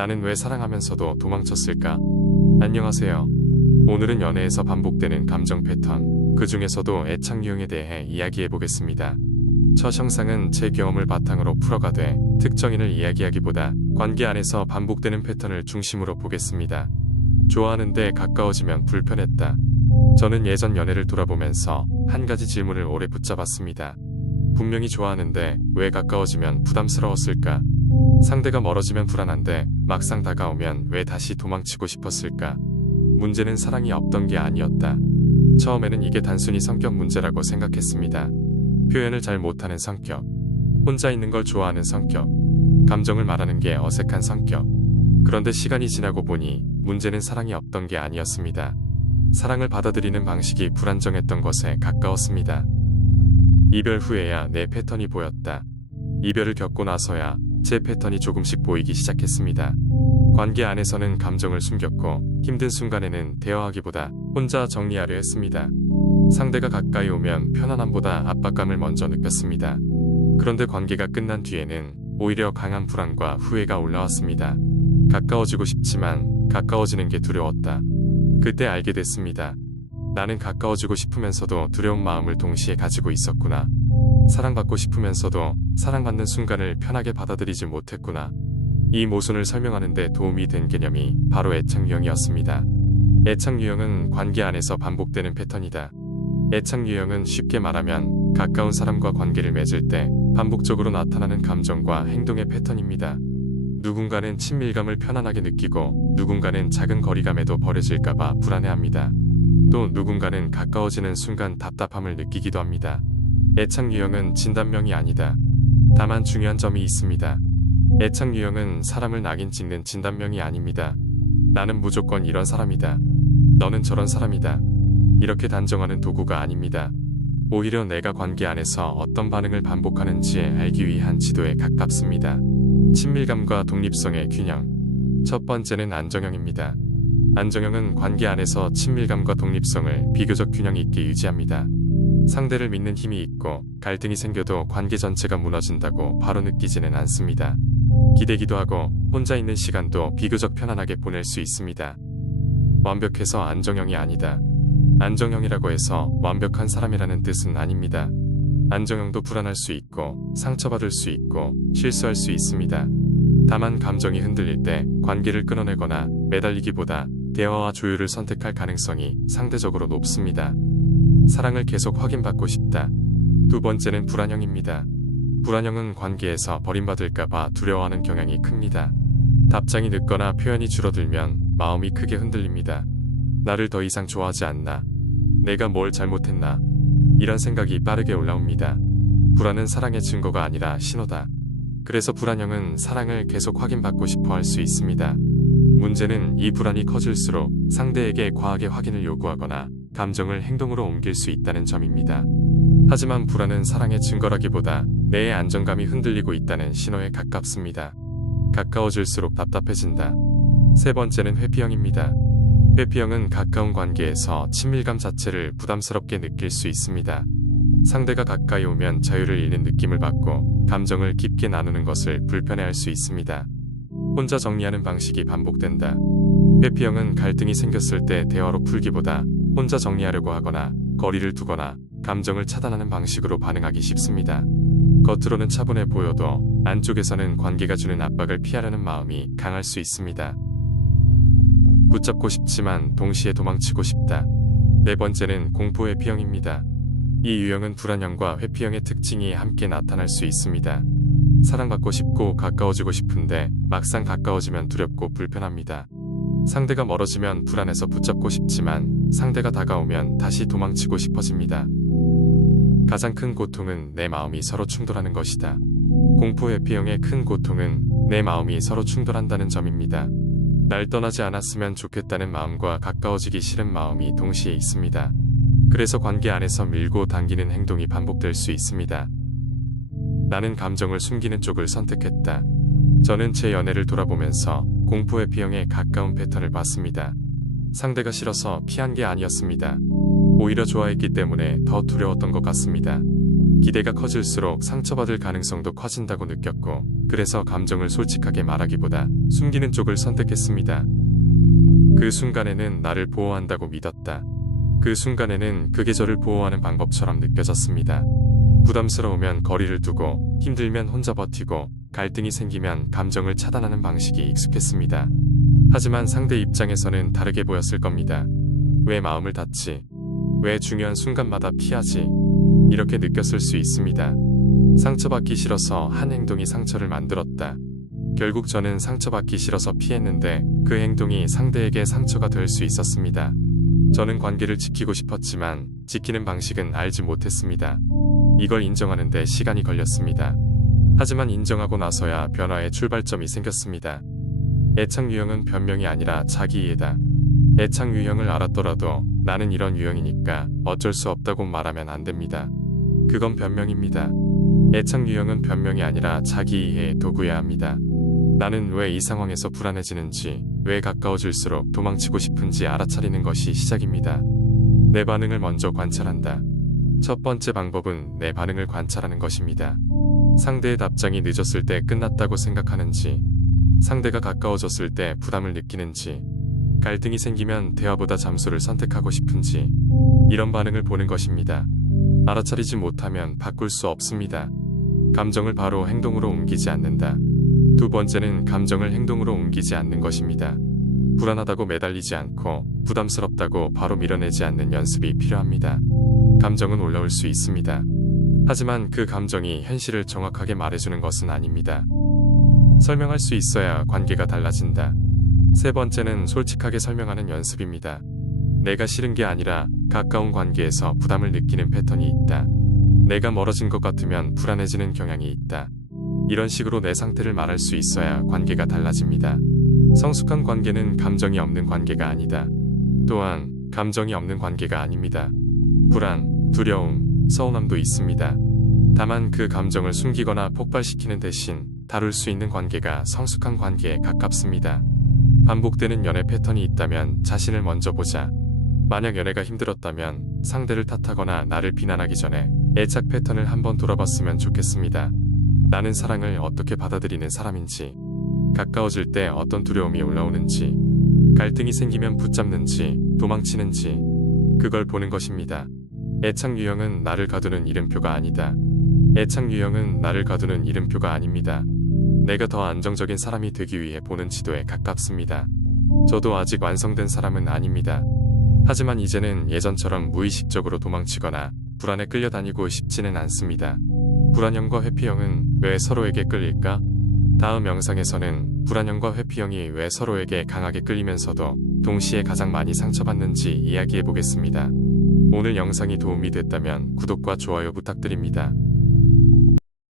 나는 왜 사랑하면서도 도망쳤을까? 안녕하세요. 오늘은 연애에서 반복되는 감정 패턴, 그 중에서도 애착 유형에 대해 이야기해보겠습니다. 첫 영상은 제 경험을 바탕으로 풀어가되 특정인을 이야기하기보다 관계 안에서 반복되는 패턴을 중심으로 보겠습니다. 좋아하는데 가까워지면 불편했다. 저는 예전 연애를 돌아보면서 한 가지 질문을 오래 붙잡았습니다. 분명히 좋아하는데 왜 가까워지면 부담스러웠을까? 상대가 멀어지면 불안한데 막상 다가오면 왜 다시 도망치고 싶었을까? 문제는 사랑이 없던 게 아니었다. 처음에는 이게 단순히 성격 문제라고 생각했습니다. 표현을 잘 못하는 성격, 혼자 있는 걸 좋아하는 성격, 감정을 말하는 게 어색한 성격. 그런데 시간이 지나고 보니 문제는 사랑이 없던 게 아니었습니다. 사랑을 받아들이는 방식이 불안정했던 것에 가까웠습니다. 이별 후에야 내 패턴이 보였다. 이별을 겪고 나서야 제 패턴이 조금씩 보이기 시작했습니다. 관계 안에서는 감정을 숨겼고 힘든 순간에는 대화하기보다 혼자 정리하려 했습니다. 상대가 가까이 오면 편안함보다 압박감을 먼저 느꼈습니다. 그런데 관계가 끝난 뒤에는 오히려 강한 불안과 후회가 올라왔습니다. 가까워지고 싶지만 가까워지는 게 두려웠다. 그때 알게 됐습니다. 나는 가까워지고 싶으면서도 두려운 마음을 동시에 가지고 있었구나. 사랑받고 싶으면서도 사랑받는 순간을 편하게 받아들이지 못했구나. 이 모순을 설명하는 데 도움이 된 개념이 바로 애착 유형이었습니다. 애착 유형은 관계 안에서 반복되는 패턴이다. 애착 유형은 쉽게 말하면 가까운 사람과 관계를 맺을 때 반복적으로 나타나는 감정과 행동의 패턴입니다. 누군가는 친밀감을 편안하게 느끼고 누군가는 작은 거리감에도 버려질까봐 불안해합니다. 또 누군가는 가까워지는 순간 답답함을 느끼기도 합니다. 애착 유형은 진단명이 아니다. 다만 중요한 점이 있습니다. 애착 유형은 사람을 낙인 찍는 진단명이 아닙니다. 나는 무조건 이런 사람이다. 너는 저런 사람이다. 이렇게 단정하는 도구가 아닙니다. 오히려 내가 관계 안에서 어떤 반응을 반복하는지 알기 위한 지도에 가깝습니다. 친밀감과 독립성의 균형. 첫 번째는 안정형입니다. 안정형은 관계 안에서 친밀감과 독립성을 비교적 균형 있게 유지합니다. 상대를 믿는 힘이 있고 갈등이 생겨도 관계 전체가 무너진다고 바로 느끼지는 않습니다. 기대기도 하고 혼자 있는 시간도 비교적 편안하게 보낼 수 있습니다. 완벽해서 안정형이 아니다. 안정형이라고 해서 완벽한 사람이라는 뜻은 아닙니다. 안정형도 불안할 수 있고 상처받을 수 있고 실수할 수 있습니다. 다만 감정이 흔들릴 때 관계를 끊어내거나 매달리기보다 대화와 조율을 선택할 가능성이 상대적으로 높습니다. 사랑을 계속 확인받고 싶다. 두 번째는 불안형입니다. 불안형은 관계에서 버림받을까봐 두려워하는 경향이 큽니다. 답장이 늦거나 표현이 줄어들면 마음이 크게 흔들립니다. 나를 더 이상 좋아하지 않나? 내가 뭘 잘못했나? 이런 생각이 빠르게 올라옵니다. 불안은 사랑의 증거가 아니라 신호다. 그래서 불안형은 사랑을 계속 확인받고 싶어 할 수 있습니다. 문제는 이 불안이 커질수록 상대에게 과하게 확인을 요구하거나 감정을 행동으로 옮길 수 있다는 점입니다. 하지만 불안은 사랑의 증거라기보다 내의 안정감이 흔들리고 있다는 신호에 가깝습니다. 가까워질수록 답답해진다. 세 번째는 회피형입니다. 회피형은 가까운 관계에서 친밀감 자체를 부담스럽게 느낄 수 있습니다. 상대가 가까이 오면 자유를 잃는 느낌을 받고 감정을 깊게 나누는 것을 불편해할 수 있습니다. 혼자 정리하는 방식이 반복된다. 회피형은 갈등이 생겼을 때 대화로 풀기보다 혼자 정리하려고 하거나 거리를 두거나 감정을 차단하는 방식으로 반응하기 쉽습니다. 겉으로는 차분해 보여도 안쪽에서는 관계가 주는 압박을 피하려는 마음이 강할 수 있습니다. 붙잡고 싶지만 동시에 도망치고 싶다. 네 번째는 공포 회피형입니다. 이 유형은 불안형과 회피형의 특징이 함께 나타날 수 있습니다. 사랑받고 싶고 가까워지고 싶은데 막상 가까워지면 두렵고 불편합니다. 상대가 멀어지면 불안해서 붙잡고 싶지만 상대가 다가오면 다시 도망치고 싶어집니다. 가장 큰 고통은 내 마음이 서로 충돌하는 것이다. 공포 회피형의 큰 고통은 내 마음이 서로 충돌한다는 점입니다. 날 떠나지 않았으면 좋겠다는 마음과 가까워지기 싫은 마음이 동시에 있습니다. 그래서 관계 안에서 밀고 당기는 행동이 반복될 수 있습니다. 나는 감정을 숨기는 쪽을 선택했다. 저는 제 연애를 돌아보면서 공포 회피형에 가까운 패턴을 봤습니다. 상대가 싫어서 피한 게 아니었습니다. 오히려 좋아했기 때문에 더 두려웠던 것 같습니다. 기대가 커질수록 상처받을 가능성도 커진다고 느꼈고, 그래서 감정을 솔직하게 말하기보다 숨기는 쪽을 선택했습니다. 그 순간에는 나를 보호한다고 믿었다. 그 순간에는 그게 저를 보호하는 방법처럼 느껴졌습니다. 부담스러우면 거리를 두고, 힘들면 혼자 버티고, 갈등이 생기면 감정을 차단하는 방식이 익숙했습니다. 하지만 상대 입장에서는 다르게 보였을 겁니다. 왜 마음을 닫지? 왜 중요한 순간마다 피하지? 이렇게 느꼈을 수 있습니다. 상처받기 싫어서 한 행동이 상처를 만들었다. 결국 저는 상처받기 싫어서 피했는데 그 행동이 상대에게 상처가 될 수 있었습니다. 저는 관계를 지키고 싶었지만 지키는 방식은 알지 못했습니다. 이걸 인정하는데 시간이 걸렸습니다. 하지만 인정하고 나서야 변화의 출발점이 생겼습니다. 애착 유형은 변명이 아니라 자기 이해다. 애착 유형을 알았더라도 나는 이런 유형이니까 어쩔 수 없다고 말하면 안 됩니다. 그건 변명입니다. 애착 유형은 변명이 아니라 자기 이해의 도구여야 합니다. 나는 왜 이 상황에서 불안해지는지, 왜 가까워질수록 도망치고 싶은지 알아차리는 것이 시작입니다. 내 반응을 먼저 관찰한다. 첫 번째 방법은 내 반응을 관찰하는 것입니다. 상대의 답장이 늦었을 때 끝났다고 생각하는지, 상대가 가까워졌을 때 부담을 느끼는지, 갈등이 생기면 대화보다 잠수를 선택하고 싶은지, 이런 반응을 보는 것입니다. 알아차리지 못하면 바꿀 수 없습니다. 감정을 바로 행동으로 옮기지 않는다. 두 번째는 감정을 행동으로 옮기지 않는 것입니다. 불안하다고 매달리지 않고 부담스럽다고 바로 밀어내지 않는 연습이 필요합니다. 감정은 올라올 수 있습니다. 하지만 그 감정이 현실을 정확하게 말해주는 것은 아닙니다. 설명할 수 있어야 관계가 달라진다. 세 번째는 솔직하게 설명하는 연습입니다. 내가 싫은 게 아니라 가까운 관계에서 부담을 느끼는 패턴이 있다. 내가 멀어진 것 같으면 불안해지는 경향이 있다. 이런 식으로 내 상태를 말할 수 있어야 관계가 달라집니다. 성숙한 관계는 감정이 없는 관계가 아니다. 또한 감정이 없는 관계가 아닙니다. 불안, 두려움, 서운함도 있습니다. 다만 그 감정을 숨기거나 폭발시키는 대신 다룰 수 있는 관계가 성숙한 관계에 가깝습니다. 반복되는 연애 패턴이 있다면 자신을 먼저 보자. 만약 연애가 힘들었다면 상대를 탓하거나 나를 비난하기 전에 애착 패턴을 한번 돌아봤으면 좋겠습니다. 나는 사랑을 어떻게 받아들이는 사람인지, 가까워질 때 어떤 두려움이 올라오는지, 갈등이 생기면 붙잡는지, 도망치는지, 그걸 보는 것입니다. 애착 유형은 나를 가두는 이름표가 아니다. 애착 유형은 나를 가두는 이름표가 아닙니다. 내가 더 안정적인 사람이 되기 위해 보는 지도에 가깝습니다. 저도 아직 완성된 사람은 아닙니다. 하지만 이제는 예전처럼 무의식적으로 도망치거나 불안에 끌려다니고 싶지는 않습니다. 불안형과 회피형은 왜 서로에게 끌릴까? 다음 영상에서는 불안형과 회피형이 왜 서로에게 강하게 끌리면서도 동시에 가장 많이 상처받는지 이야기해 보겠습니다. 오늘 영상이 도움이 됐다면 구독과 좋아요 부탁드립니다.